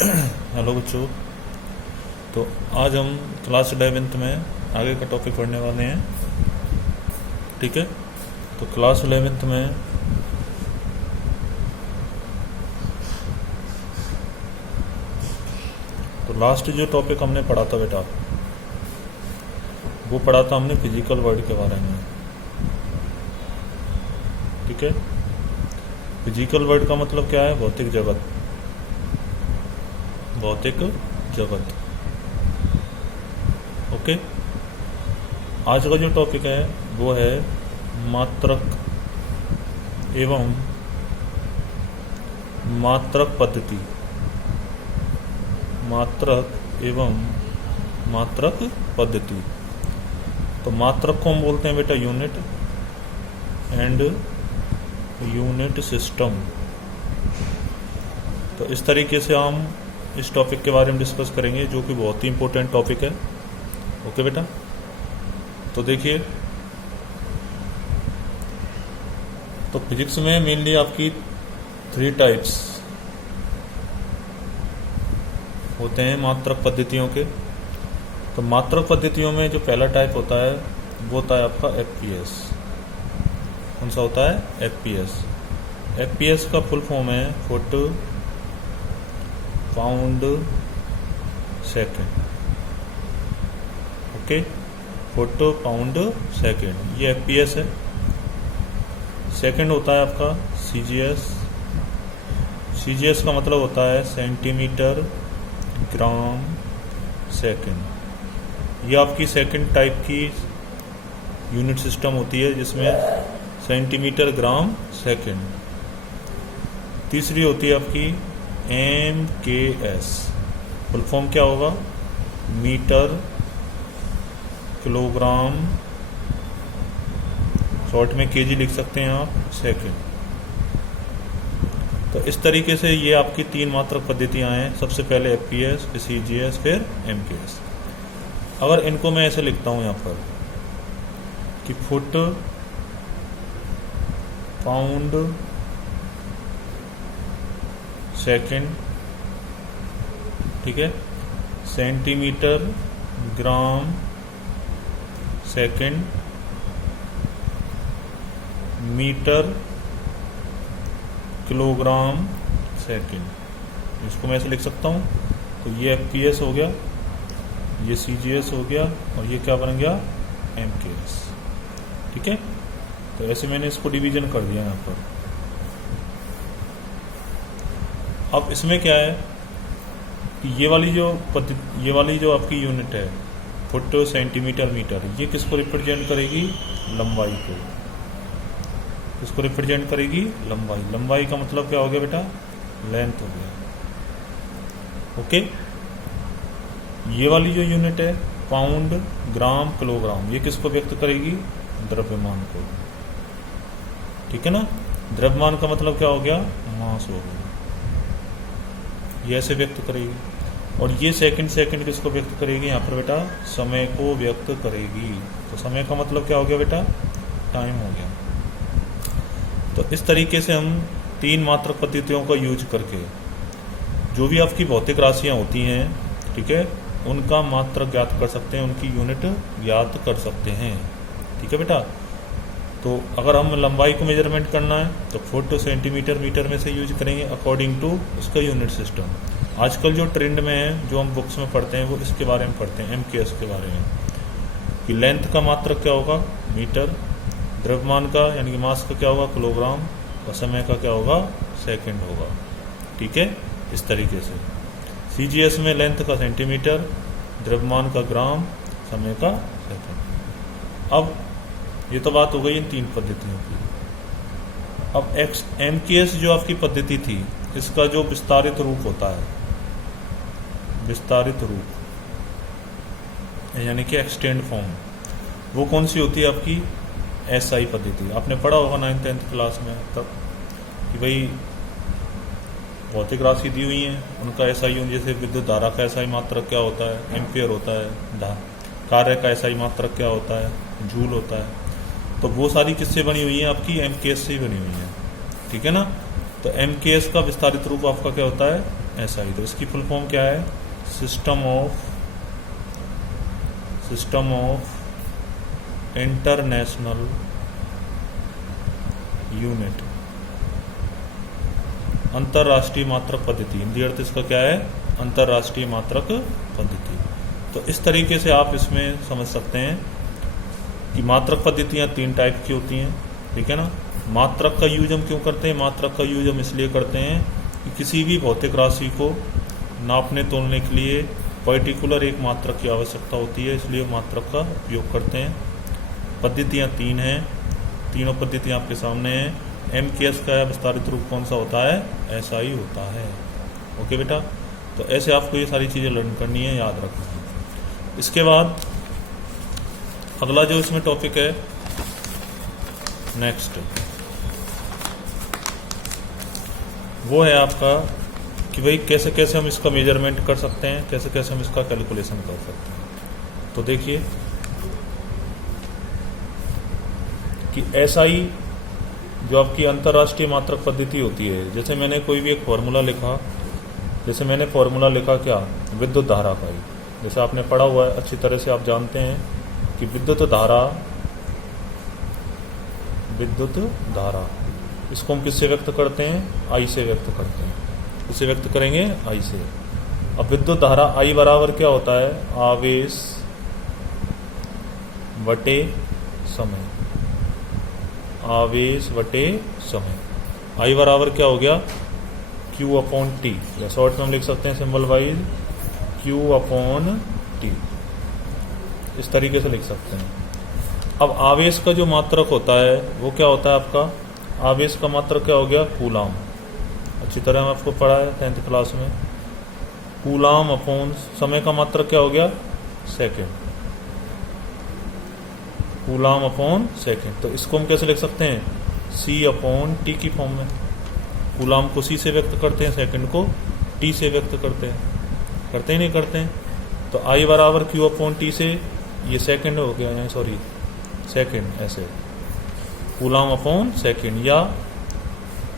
Hello बच्चों। तो आज हम क्लास 11th में आगे का टॉपिक पढ़ने वाले हैं। ठीक है, तो क्लास 11th में तो लास्ट जो टॉपिक हमने पढ़ा था बेटा, वो पढ़ा था हमने फिजिकल वर्ल्ड के बारे में। ठीक है, फिजिकल वर्ल्ड का मतलब क्या है? भौतिक जगत। भौतिक जगत। ओके, आज का जो टॉपिक है वो है मात्रक एवं मात्रक पद्धति। मात्रक एवं मात्रक पद्धति। तो मात्रक को हम बोलते हैं बेटा यूनिट एंड यूनिट सिस्टम। तो इस तरीके से हम इस टॉपिक के बारे में डिस्कस करेंगे, जो कि बहुत ही इंपॉर्टेंट टॉपिक है। ओके बेटा, तो देखिए, तो फिजिक्स में मेनली आपकी 3 टाइप्स होते हैं मात्रक पद्धतियों के। तो मात्रक पद्धतियों में जो पहला टाइप होता है वो होता है आपका एफपीएस। कौन सा होता है? एफपीएस। एफपीएस का फुल फॉर्म है foot pound second. Okay, foot pound second, ये एफपीएस है। सेकेंड होता है आपका सीजीएस। सीजीएस का मतलब होता है सेंटीमीटर ग्राम सेकेंड। ये आपकी सेकेंड टाइप की यूनिट सिस्टम होती है, जिसमें सेंटीमीटर ग्राम सेकेंड। तीसरी होती है आपकी एमकेएस। फुल फॉर्म क्या होगा? मीटर किलोग्राम, शॉर्ट में केजी लिख सकते हैं आप, सेकेंड। तो इस तरीके से ये आपकी 3 मात्रक पद्धतियां हैं। सबसे पहले एफपीएस, फिर सीजीएस, फिर एमकेएस। अगर इनको मैं ऐसे लिखता हूं यहां पर कि फुट पाउंड सेकेंड, ठीक है, centimetre gram second, metre kilogram second, इसको मैं ऐसे लिख सकता हूं। तो ये एफपीएस हो गया, ये सीजीएस हो गया, और ये क्या बन गया? एमकेएस। ठीक है, तो ऐसे मैंने इसको डिवीजन कर दिया यहां पर। अब इसमें क्या है कि ये वाली जो आपकी यूनिट है फुट सेंटीमीटर मीटर, ये किसको रिप्रेजेंट करेगी? लंबाई को। किसको रिप्रेजेंट करेगी? लंबाई। लंबाई का मतलब क्या हो गया बेटा? लेंथ हो गया। ओके, ये वाली जो यूनिट है पाउंड ग्राम किलोग्राम, ये किसको व्यक्त करेगी? द्रव्यमान को। ठीक है ना, द्रव्यमान का मतलब क्या हो गया? मास हो गया। ये ऐसे व्यक्त करेगी। और ये सेकंड किसको व्यक्त करेगी? यहाँ पर बेटा समय को व्यक्त करेगी। तो समय का मतलब क्या हो गया बेटा? टाइम हो गया। तो इस तरीके से हम 3 मात्रक पद्धतियों का यूज करके जो भी आपकी भौतिक राशियां होती हैं, ठीक है, उनका मात्रक ज्ञात कर सकते हैं, उनकी यूनिट ज्ञात कर सकते हैं। ठीक है बेटा, तो अगर हम लंबाई को मेजरमेंट करना है तो फुट सेंटीमीटर मीटर में से यूज करेंगे अकॉर्डिंग टू उसका यूनिट सिस्टम। आजकल जो ट्रेंड में है, जो हम बुक्स में पढ़ते हैं, वो इसके बारे में पढ़ते हैं, एमकेएस के बारे में, कि लेंथ का मात्रक क्या होगा? मीटर। द्रव्यमान का यानी कि मास का क्या होगा? किलोग्राम। और समय का क्या होगा? सेकंड होगा। ठीक है, इस तरीके से सीजीएस में लेंथ का सेंटीमीटर, द्रव्यमान का ग्राम, समय का सेकंड। अब ये तो बात हो गई इन 3 पद्धतियों की। अब एमकेएस जो आपकी पद्धति थी, इसका जो विस्तारित रूप होता है, विस्तारित रूप यानी कि एक्सटेंड फॉर्म, वो कौन सी होती है आपकी? एसआई पद्धति। आपने पढ़ा होगा 9th 10th क्लास में तब कि भाई भौतिक राशि दी हुई है, उनका एसआई यूनिट, जैसे विद्युत धारा का एसआई मात्रक क्या होता है? एम्पियर होता है। कार्य का एसआई मात्रक क्या होता है? जूल होता है। तो वो सारी किससे बनी हुई है? आपकी एमकेएस से ही बनी हुई है। ठीक है ना, तो एमकेएस का विस्तारित रूप आपका क्या होता है? SI। तो इसकी फुल फॉर्म क्या है? सिस्टम ऑफ इंटरनेशनल यूनिट, अंतरराष्ट्रीय मात्रक पद्धति। हिंदी अर्थ इसका क्या है? अंतरराष्ट्रीय मात्रक पद्धति। तो इस तरीके से आप इसमें समझ सकते हैं कि मात्रक पद्धतियां 3 टाइप की होती हैं, ठीक है ना। मात्रक का यूज हम क्यों करते हैं? मात्रक का यूज हम इसलिए करते हैं कि किसी भी भौतिक राशि को नापने तोलने के लिए पर्टिकुलर एक मात्रक की आवश्यकता होती है, इसलिए मात्रक का उपयोग करते हैं। पद्धतियां 3 हैं, तीनों पद्धतियां आपके सामने हैं। MKS का विस्तारित रूप कौन सा होता है? SI होता है। ओके बेटा, तो ऐसे आपको ये सारी चीज़ें लर्न करनी है, याद रखना है। इसके बाद अगला जो इसमें टॉपिक है नेक्स्ट, वो है आपका कि भाई कैसे कैसे हम इसका मेजरमेंट कर सकते हैं, कैसे कैसे हम इसका कैलकुलेशन कर सकते हैं। तो देखिए कि SI जो आपकी अंतर्राष्ट्रीय मात्रक पद्धति होती है, जैसे मैंने कोई भी एक फॉर्मूला लिखा, जैसे मैंने फॉर्मूला लिखा क्या? विद्युत धारा का ही। जैसे आपने पढ़ा हुआ है अच्छी तरह से, आप जानते हैं कि विद्युत धारा इसको हम किससे व्यक्त करते हैं? I से व्यक्त करते हैं। इसे व्यक्त करेंगे I से। अब विद्युत धारा I बराबर क्या होता है? आवेश बटे समय। आवेश बटे समय। I बराबर क्या हो गया? Q अपॉन T, या शॉर्ट में हम लिख सकते हैं symbol wise Q upon T, इस तरीके से लिख सकते हैं। अब आवेश का जो मात्रक होता है वो क्या होता है आपका? आवेश का मात्रक क्या हो गया? कूलाम। अच्छी तरह हम आपको पढ़ा है 10th क्लास में। कूलाम अपॉन समय का मात्रक क्या हो गया? सेकेंड। Coulomb upon second. तो इसको हम कैसे लिख सकते हैं? C अपॉन T की फॉर्म में। कूलाम को C से व्यक्त करते हैं, सेकेंड को T से व्यक्त करते हैं, करते ही नहीं करते हैं। तो I बराबर Q अपॉन T से, ये सेकेंड हो गया, सॉरी सेकेंड, ऐसे कूलाम अपॉन सेकेंड, या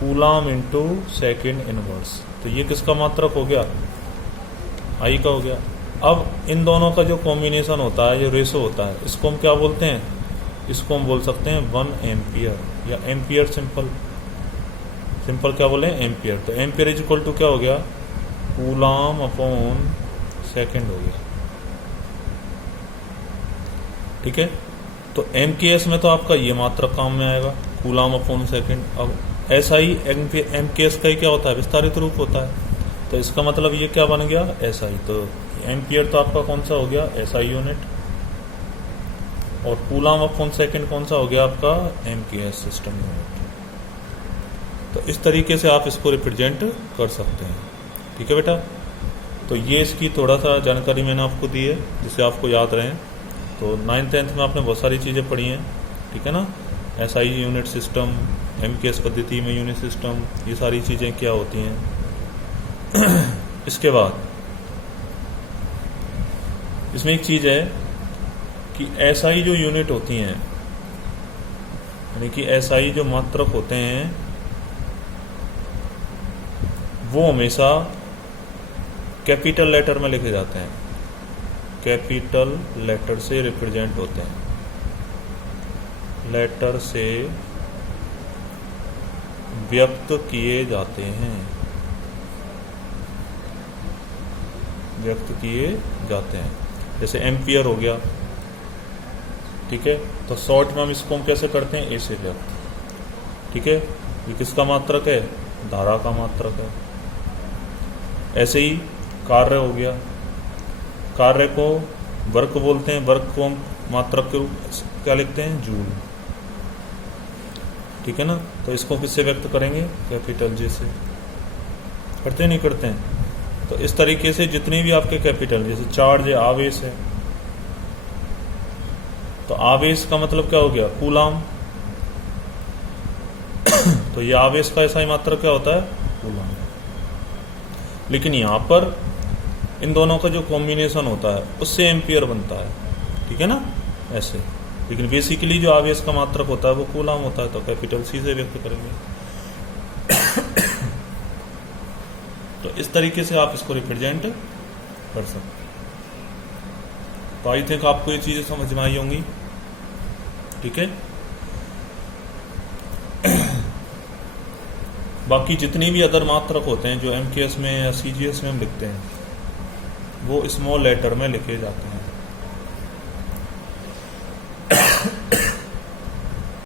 कूलाम इंटू सेकेंड इनवर्स। तो ये किसका मात्रक हो गया? I का हो गया। अब इन दोनों का जो कॉम्बिनेशन होता है, जो रेशो होता है, इसको हम क्या बोलते हैं? इसको हम बोल सकते हैं 1 एम्पियर, या एम्पियर सिंपल क्या बोले? एम्पियर। तो एम्पियर इज इक्वल टू क्या हो गया? कूलाम अपॉन सेकेंड हो गया, ठीक है। तो MKS में तो आपका ये मात्रक काम में आएगा, कूलाम अपॉन सेकेंड। अब SI MKS का ही क्या होता है? विस्तारित रूप होता है। तो इसका मतलब ये क्या बन गया? SI। तो एम्पियर तो आपका कौन सा हो गया? SI unit. और कूलाम अपॉन सेकेंड कौन सा हो गया आपका? MKS system unit. तो इस तरीके से आप इसको रिप्रेजेंट कर सकते हैं, ठीक है बेटा। तो ये इसकी थोड़ा सा जानकारी मैंने आपको दी है, जिससे आपको याद रहें। तो 9th 10th में आपने बहुत सारी चीज़ें पढ़ी हैं, ठीक है ना। SI यूनिट सिस्टम, MKS पद्धति में यूनिट सिस्टम, ये सारी चीज़ें क्या होती हैं। इसके बाद इसमें एक चीज़ है कि SI जो यूनिट होती हैं, यानी कि SI जो मात्रक होते हैं, वो हमेशा कैपिटल लेटर में लिखे जाते हैं, कैपिटल लेटर से रिप्रेजेंट होते हैं, लेटर से व्यक्त किए जाते हैं, व्यक्त किए जाते हैं। जैसे एम्पियर हो गया, ठीक है। तो शॉर्ट में हम इसको हम कैसे करते हैं? A से व्यक्त, ठीक है। ये किसका मात्रक है? धारा का मात्रक है। ऐसे ही कार्य हो गया, कार्य को वर्क बोलते हैं, वर्क को हम मात्रक के क्या लिखते हैं? जूल, ठीक है ना। तो इसको किससे व्यक्त करेंगे? कैपिटल J से। करते नहीं करते हैं? तो इस तरीके से जितने भी आपके कैपिटल, जैसे चार्ज है, आवेश है, तो आवेश का मतलब क्या हो गया? कूलाम। तो ये आवेश का ऐसा ही मात्रक क्या होता है? कूलाम। लेकिन यहां पर इन दोनों का जो कॉम्बिनेशन होता है उससे एम्पियर बनता है, ठीक है ना, ऐसे। लेकिन बेसिकली जो आवेश का मात्रक होता है वो कूलाम होता है, तो कैपिटल C से व्यक्त करेंगे। तो इस तरीके से आप इसको रिप्रेजेंट कर सकते हैं। तो आई थिंक आपको ये चीज़ें समझ में आई होंगी, ठीक है। बाकी जितनी भी अदर मात्रक होते हैं जो MKS में या CGS में हम लिखते हैं वो स्मॉल लेटर में लिखे जाते हैं।